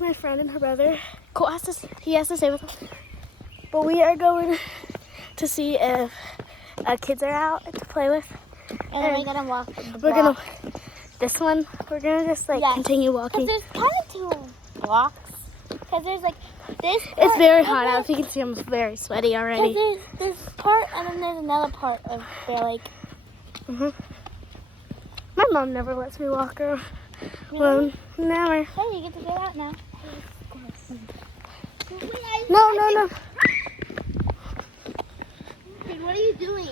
with my friend and her brother. Cole he has to stay with us. But we are going to see if kids are out to play with. And then we're gonna walk. This one, we're gonna just continue walking. Because there's kind of two blocks. Because there's like this part. It's very hot out. If you can see, I'm very sweaty already. There's this part, and then there's another part of Bear Lake. My mom never lets me walk her. Well, never. Hey, you get to go out now. No. Hey, what are you doing?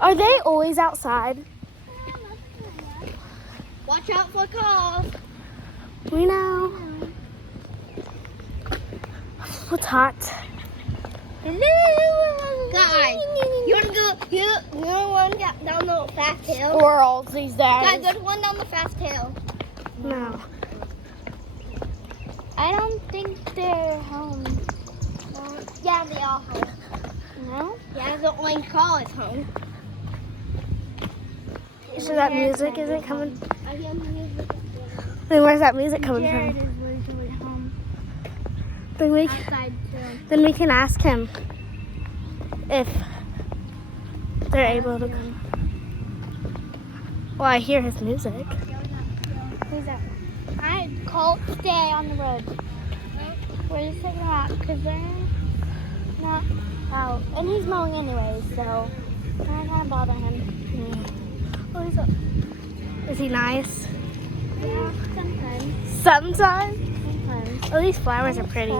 Are they always outside? Watch out for calls. We know. It's hot. Guys, you wanna go? You want to go down the fast hill? Squirrels these days. Guys, there's one down the fast hill. No. I don't think they're home. Yeah, they are home. No? Yeah, the only call is home. So that music isn't coming. I hear music. Then where's that music coming Jared from? is usually home. Then Outside we can ask him if they're able to come. Well, I hear his music. Who's that? Alright, Colt, stay on the road. We're just taking them out because they're not out. And he's mowing anyways, so I'm not gonna bother him. Oh, he's up. Is he nice? Yeah, sometimes. Sometimes? Sometimes. Oh, these flowers are pretty.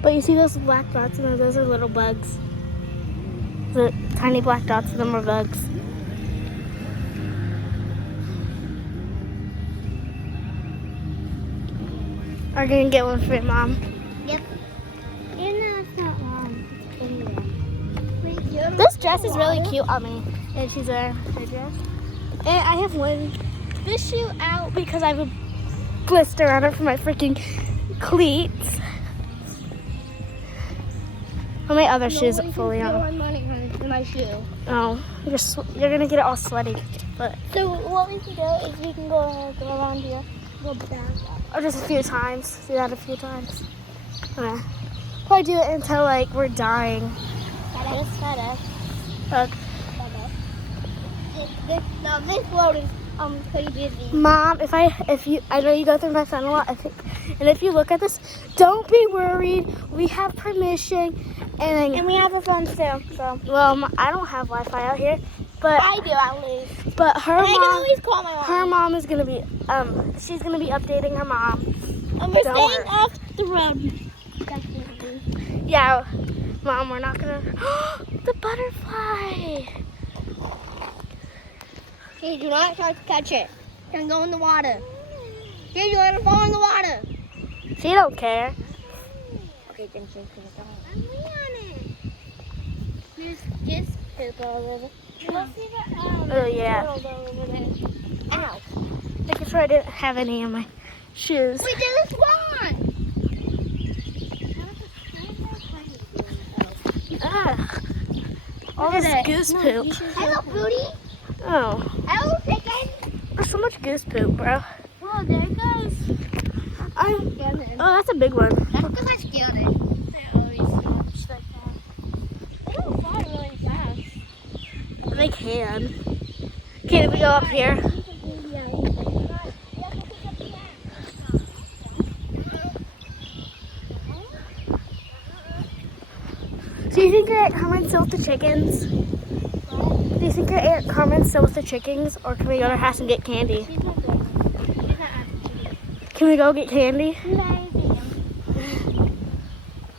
But you see those black dots in there? Those are little bugs. The tiny black dots in them are bugs. Are you gonna get one for your mom? Yep. You know it's not long. It's pretty. This dress is really cute on me. And she's wearing her dress. And I have one this shoe out because I have a blister on it for my freaking cleats. But my other shoes are fully on. My shoe. Oh, you're gonna get it all sweaty. But So what we can do is we can go around here, go back up. or just a few times. Do that a few times. Okay. Probably do it until we're dying. But This road is pretty busy. Mom, I know you go through my phone a lot. And if you look at this, don't be worried. We have permission, and we have a phone too. So well, I don't have Wi-Fi out here, but I do at least. But her And I can mom, always call my mom. her mom is gonna be she's gonna be updating her mom. And we're Don't staying worry. off the road. Definitely. Yeah, Mom, we're not gonna. The butterfly. Hey, do not try to catch it. It's gonna go in the water. Hey, you're gonna fall in the water. She don't care. Okay, then she's gonna go. I'm on it. There's just poop all over. Let's see the Oh yeah. turtles all over there. Ow. Making sure I didn't have any in my shoes. Wait, there's one. Ah. All this goose poop. Hello, Booty. Oh. Hello, chicken. There's so much goose poop, bro. Oh, there it goes. Oh, that's a big one. That's because I scared it. They always launch like that. They don't fly really fast. They can. Can we go up here? Do you think your Aunt Carmen's still with the chickens? Do you think your Aunt Carmen's still with the chickens? Or can we go to her house and get candy? She's not there. She's not at the chicken. Can we go get candy? Maybe.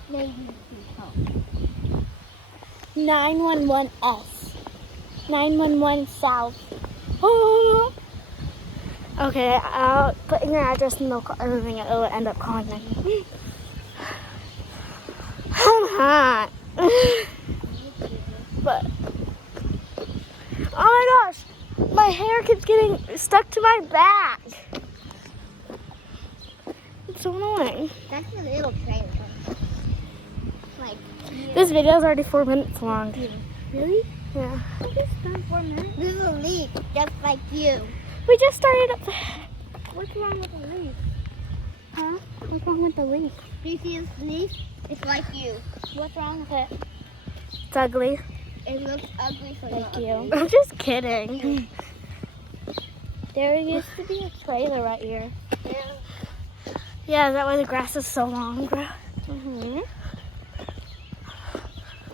Maybe. 911S. 911 South. Oh. Okay, I'll put in your address and everything. It'll end up calling me. I'm hot. But oh my gosh, my hair keeps getting stuck to my back. It's so annoying. That's a little trailer. Like, This video is already 4 minutes long. Really? Yeah. I just spent 4 minutes. This is a leaf, just like you. We just started up there. What's wrong with the leaf? Huh? What's wrong with the leaf? Do you see this leaf? It's like you. What's wrong with it? It's ugly. It looks ugly for Like you. I'm just kidding. There used to be a trailer right here. Yeah. Yeah, is that why the grass is so long, bro? Mm-hmm.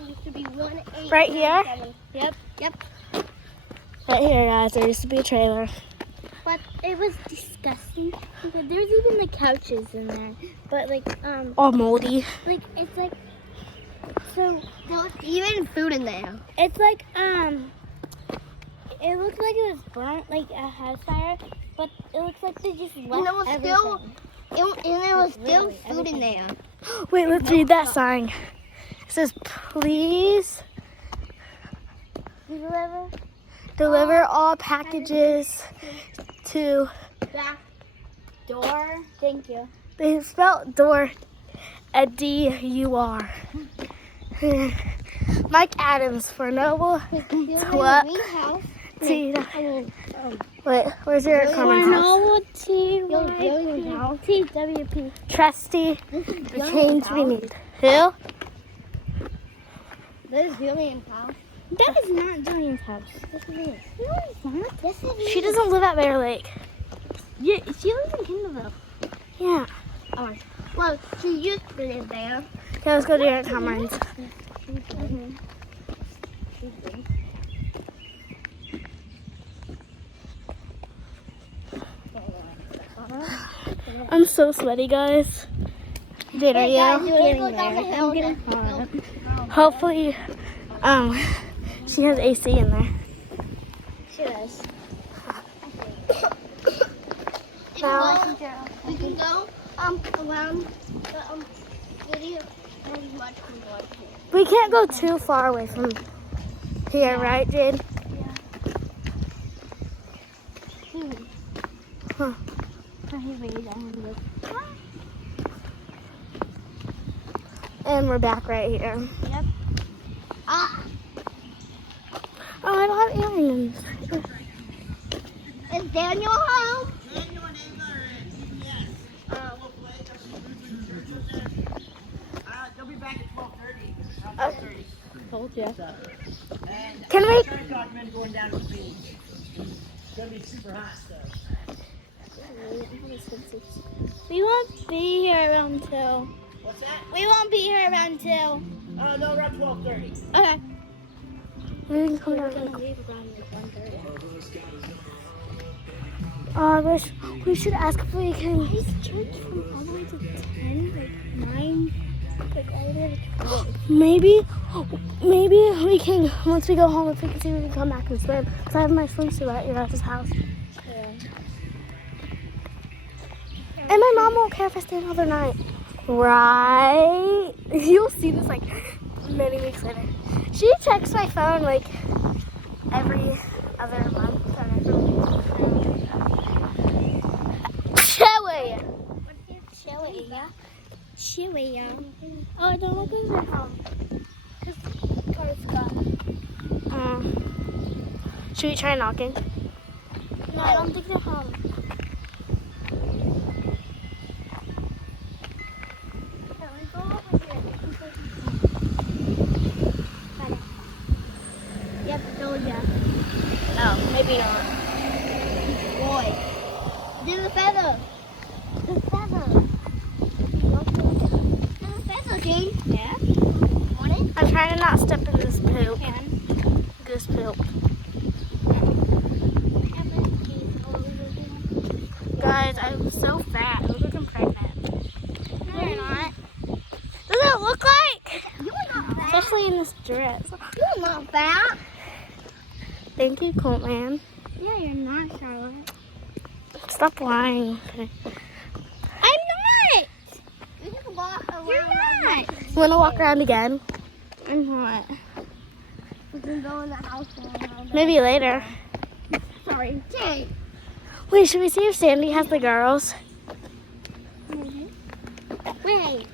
It used to be 1, 8, Right here? 7. Yep. Yep. Right here, guys, there used to be a trailer. But it was disgusting. Because there's even the couches in there. But like, All moldy. like it's like, so there's even food in there. It's like, it looked like it was burnt, like a house fire, but it looks like they just left And there was everything. still, and there was still Literally food in there. Wait, let's read that sign. It says, please deliver all packages to, Back door. Thank you. they spelled door, a D-U-R. Mike Adams for Noble. What? House. Wait, where's your comment house? TWP. Trusty, the change we need. Who? This is Julian's house. That is not Julian's house. Yes, it is. No, it's not. Yes, it is. She doesn't live at Bear Lake. Yeah, she lives in Kindleville. Yeah. Oh, well, she used to live there. Okay, let's go to your comments. I'm so sweaty, guys. Jade, are you? Go down the hill. I'm getting hot. Hopefully, she has AC in there. She does. Now, We can go around the video and much more. we can't go too far away from here, right, Jade? Huh. And we're back right here. Yep. Ah, Oh, I don't have earrings. is Daniel home? They'll be back at 12:30. Told you. Can we? Men going down to the beach. It's gonna be super hot stuff. We won't be here around 2. What's that? We won't be here around 2. No, around 12:30. Okay. We can come down. Leave around 1:30. Oh, I wish we should ask if we can. Is church from all the way to 10, like 9, like all the way to 12? Maybe we can, once we go home, if we can see if we can come back and swim. Because I have my swimsuit at your guys' house. Yeah. And my mom won't care if I stay another night. Right? You'll see this like many weeks later. She checks my phone like every other month. Chewy! Chili, yeah? Chili, yeah. Oh, I don't look at your home. Because car's gone. Should we try knocking? No, I don't think they're home. Can we go over here? Yep, told ya. No, maybe not. Boy, there's a feather. The feather. There's a feather, Jane. Yeah? Want it? I'm trying to not step in this poop. Can. Goose poop. Guys, I'm so fat. I look like I'm pregnant. No, you're not. Does it look like? You're not fat. Especially in this dress. You're not fat. Thank you, Colt Man. Yeah, you're not, Charlotte. Stop lying. Okay. I'm not! We can walk around. You're not! You want to walk around again? I'm not. We can go in the house and around. Maybe later. Sorry, Jane. Wait, should we see if Sandy has the girls? Wait.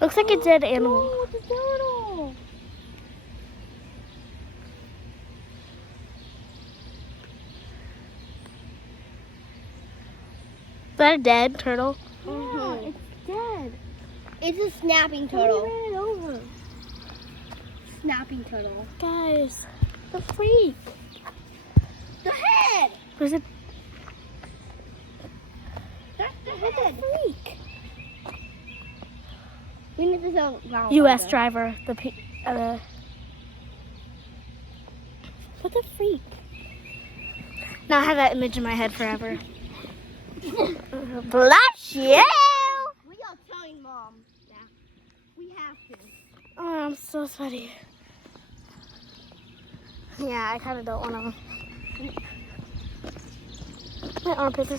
Looks like a dead animal. Oh, it's a turtle. Is that a dead turtle? Yeah, it's dead. It's a snapping Somebody turtle. ran it over. Snapping turtle. Guys, the freak. The head! Where's it? That's the head. Freak. We need to sell ground. U.S. driver. What the freak? Now I have that image in my head forever. Bless you. We are telling Mom that we have to. Oh, I'm so sweaty. Yeah, I kind of don't want to. My armpits are